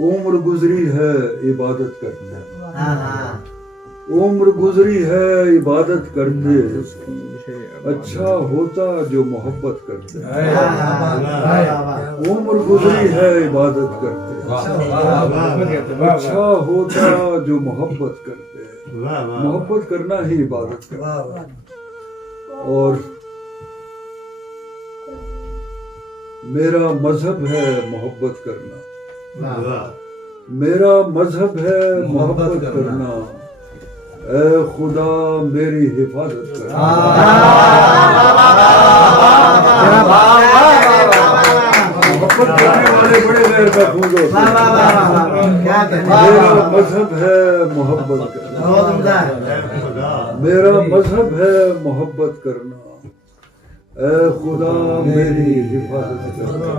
उम्र गुजरी है इबादत करते, हाँ हाँ उम्र गुजरी है इबादत करते, अच्छा होता जो मोहब्बत करते। उम्र गुजरी है इबादत करते, अच्छा होता जो मोहब्बत करते। मोहब्बत करना ही इबादत करना। और मेरा मजहब है मोहब्बत करना, मेरा मजहब है मोहब्बत करना, ऐ खुदा मेरी हिफाजत करना। मोहब्बत करने वाले बड़े गैर महफूज होते हैं। मेरा मजहब है मोहब्बत करना, मेरा मजहब है मोहब्बत करना, ऐ खुदा मेरी हिफाजत करना।